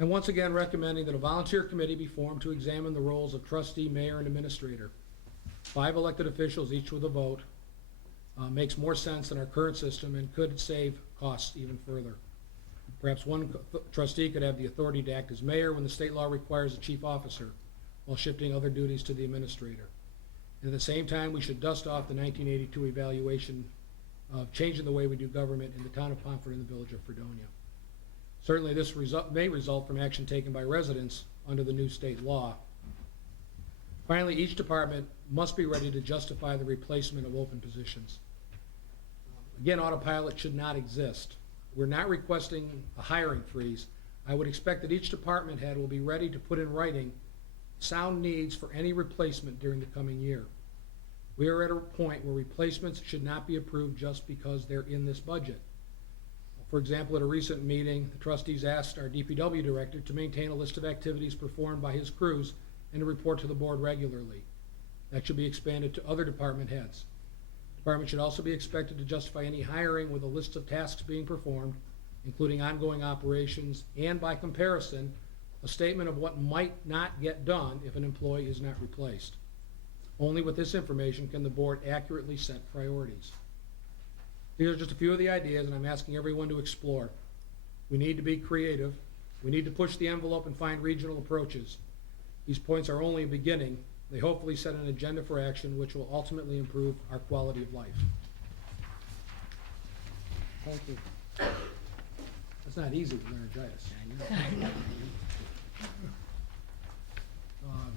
And once again, recommending that a volunteer committee be formed to examine the roles of trustee, mayor, and administrator. 5 elected officials, each with a vote, makes more sense than our current system and could save costs even further. Perhaps one trustee could have the authority to act as mayor when the state law requires a chief officer, while shifting other duties to the administrator. And at the same time, we should dust off the 1982 evaluation of changing the way we do government in the town of Pomfret and the village of Fredonia. Certainly this may result from action taken by residents under the new state law. Finally, each department must be ready to justify the replacement of open positions. Again, autopilot should not exist. We're not requesting a hiring freeze. I would expect that each department head will be ready to put in writing sound needs for any replacement during the coming year. We are at a point where replacements should not be approved just because they're in this budget. For example, at a recent meeting, the trustees asked our DPW director to maintain a list of activities performed by his crews and to report to the board regularly. That should be expanded to other department heads. Department should also be expected to justify any hiring with a list of tasks being performed, including ongoing operations, and by comparison, a statement of what might not get done if an employee is not replaced. Only with this information can the board accurately set priorities. These are just a few of the ideas, and I'm asking everyone to explore. We need to be creative. We need to push the envelope and find regional approaches. These points are only a beginning. They hopefully set an agenda for action which will ultimately improve our quality of life. Thank you. That's not easy with laryngitis.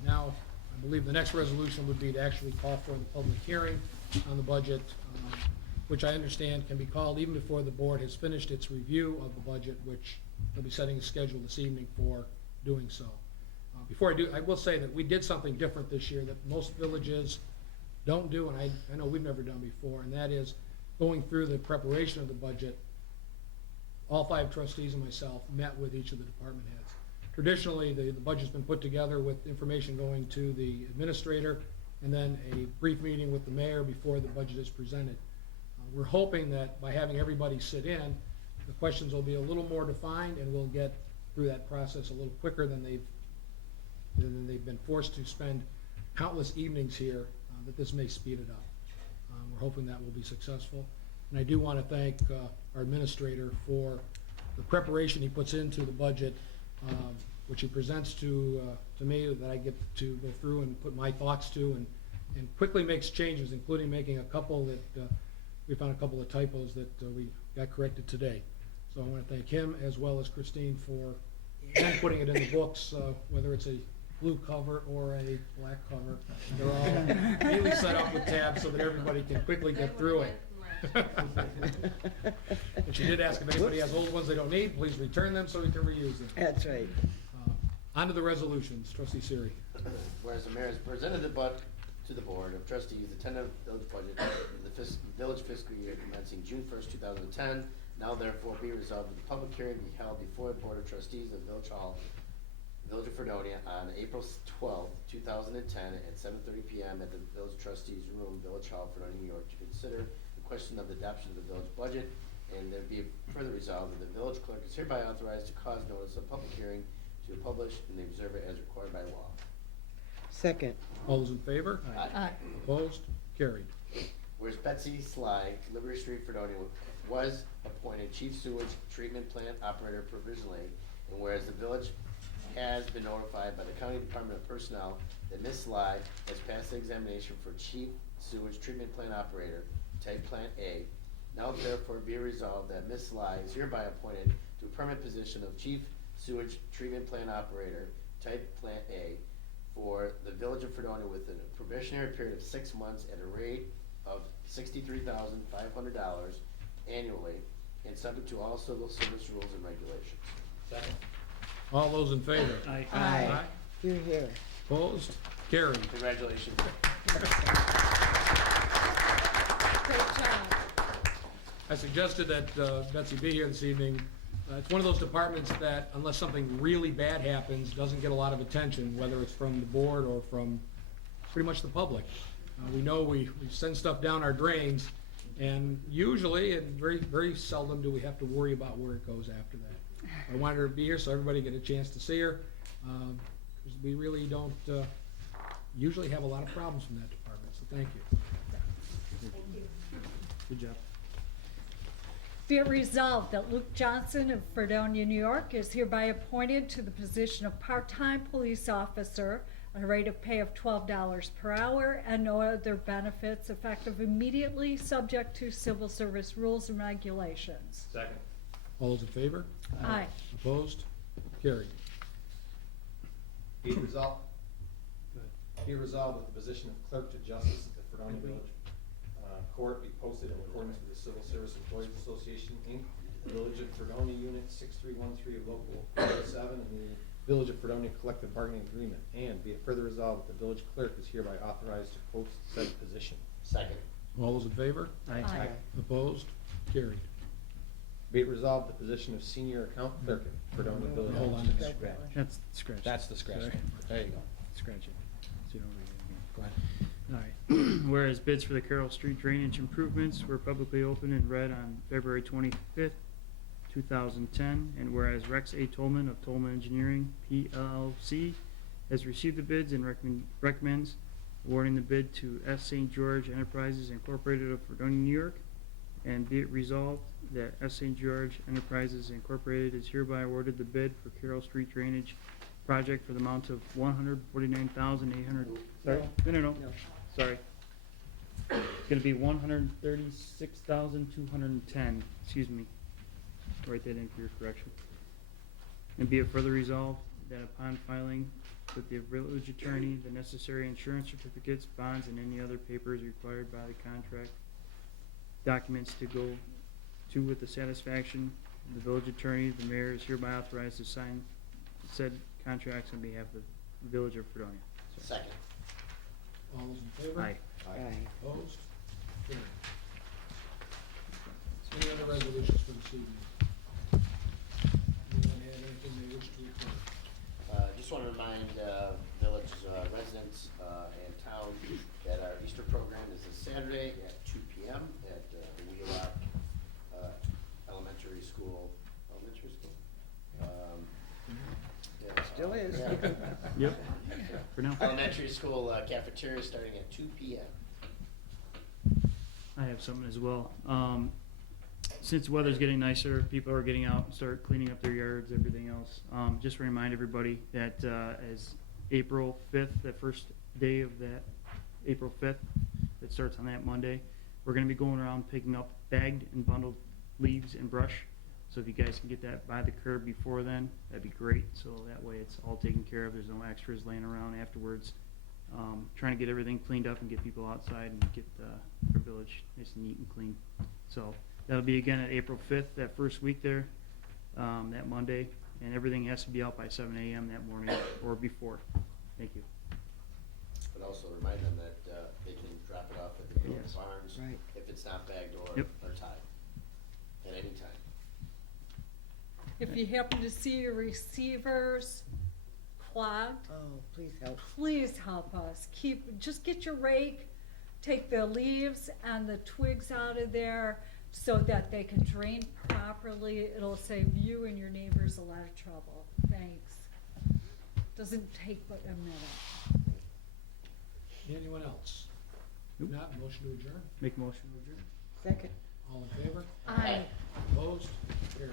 Now, I believe the next resolution would be to actually call for the public hearing on the budget, which I understand can be called even before the board has finished its review of the budget, which they'll be setting a schedule this evening for doing so. Before I do, I will say that we did something different this year that most villages don't do, and I know we've never done before, and that is going through the preparation of the budget. All 5 trustees and myself met with each of the department heads. Traditionally, the budget's been put together with information going to the administrator and then a brief meeting with the mayor before the budget is presented. We're hoping that by having everybody sit in, the questions will be a little more defined and we'll get through that process a little quicker than they've been forced to spend countless evenings here, that this may speed it up. We're hoping that will be successful. And I do want to thank our administrator for the preparation he puts into the budget, which he presents to me, that I get to go through and put my thoughts to, and quickly makes changes, including making a couple that we found a couple of typos that we got corrected today. So I want to thank him as well as Christine for putting it in the books, whether it's a blue cover or a black cover. They're all neatly set up with tabs so that everybody can quickly get through it. And she did ask if anybody has old ones they don't need, please return them so we can reuse them. That's right. On to the resolutions. Trustee Siri. Whereas the mayor has presented the budget to the board of trustees, the tentative village budget in the village fiscal year commencing June 1st, 2010. Now therefore be resolved that the public hearing be held before the board of trustees of Village Hall, Village of Fredonia, on April 12th, 2010 at 7:30 p.m. at the Village Trustees Room, Village Hall, Fredonia, New York, to consider the question of the adoption of the village budget, and there be further resolved that the village clerk is hereby authorized to cause notice of public hearing to be published in the Observer as required by law. Second. All those in favor? Aye. Opposed? Carried. Whereas Betsy Sly, Liberty Street, Fredonia, was appointed Chief Sewage Treatment Plant Operator provisionally, and whereas the village has been notified by the County Department of Personnel that Ms. Sly has passed the examination for Chief Sewage Treatment Plant Operator, Type Plant A. Now therefore be resolved that Ms. Sly is hereby appointed to a permanent position of Chief Sewage Treatment Plant Operator, Type Plant A, for the Village of Fredonia with a probationary period of 6 months at a rate of $63,500 annually, and subject to all civil service rules and regulations. Second. All those in favor? Aye. Aye. You're here. Opposed? Carried. Congratulations. Great job. I suggested that Betsy be here this evening. It's one of those departments that, unless something really bad happens, doesn't get a lot of attention, whether it's from the board or from pretty much the public. We know we send stuff down our drains, and usually, and very, very seldom do we have to worry about where it goes after that. I wanted her to be here so everybody get a chance to see her. 'Cause we really don't usually have a lot of problems from that department, so thank you. Good job. Be it resolved that Luke Johnson of Fredonia, New York is hereby appointed to the position of part-time police officer at a rate of pay of $12 per hour and no other benefits effective immediately, subject to civil service rules and regulations. Second. All those in favor? Aye. Opposed? Carried. Be it resolved, be resolved that the position of clerk to justice at the Fredonia Village Court be posted in accordance with the Civil Service Employees Association, Inc., the Village of Fredonia Unit 6313 of Local 7, and the Village of Fredonia Collective Bargaining Agreement. And be it further resolved that the village clerk is hereby authorized to post said position. Second. All those in favor? Aye. Opposed? Carried. Be it resolved the position of senior account clerk at Fredonia Village. Hold on. Scratch that one. That's scratch. That's the scratch. Sorry. There you go. Scratch it. So you don't read it again. Go ahead. All right. Whereas bids for the Carroll Street drainage improvements were publicly opened and read on February 25th, 2010, and whereas Rex A. Tolman of Tolman Engineering, PLC, has received the bids and recommends awarding the bid to S. St. George Enterprises Incorporated of Fredonia, New York, and be it resolved that S. St. George Enterprises Incorporated is hereby awarded the bid for Carroll Street drainage project for the amount of $149,800. Sorry, no. No. Sorry. It's gonna be $136,210, excuse me. Write that in for your correction. And be it further resolved that upon filing with the village attorney, the necessary insurance certificates, bonds, and any other papers required by the contract documents to go to with the satisfaction of the village attorney, the mayor is hereby authorized to sign said contracts on behalf of the village of Fredonia. Second. All those in favor? Aye. Aye. Opposed? Carried. Any other resolutions for this evening? Anyone have anything they wish to report? Just want to remind village residents and town that our Easter program is this Saturday at 2 p.m. at the Wheelock Elementary School. Yeah, Still is. yeah. Yep, for now. Elementary school cafeteria starting at 2 p.m. I have something as well. Since the weather's getting nicer, people are getting out and start cleaning up their yards, everything else. Just to remind everybody that as April 5th, that first day of that, April 5th, that starts on that Monday, we're gonna be going around picking up bagged and bundled leaves and brush. So if you guys can get that by the curb before then, that'd be great. So that way it's all taken care of. There's no extras laying around afterwards. Trying to get everything cleaned up and get people outside and get our village nice and neat and clean. So that'll be again at April 5th, that first week there, that Monday. And everything has to be out by 7 a.m. that morning or before. Thank you. But also remind them that they can drop it off at the village Yes. barns Right. if it's not bagged or Yep. tied at any time. If you happen to see your receivers clogged, Oh, please help. please help us. Just get your rake, take the leaves and the twigs out of there so that they can drain properly. It'll save you and your neighbors a lot of trouble. Thanks. Doesn't take but a minute. Anyone else? Nope. Not, motion to adjourn? Make a motion to adjourn. Second. All in favor? Aye. Opposed? Carried.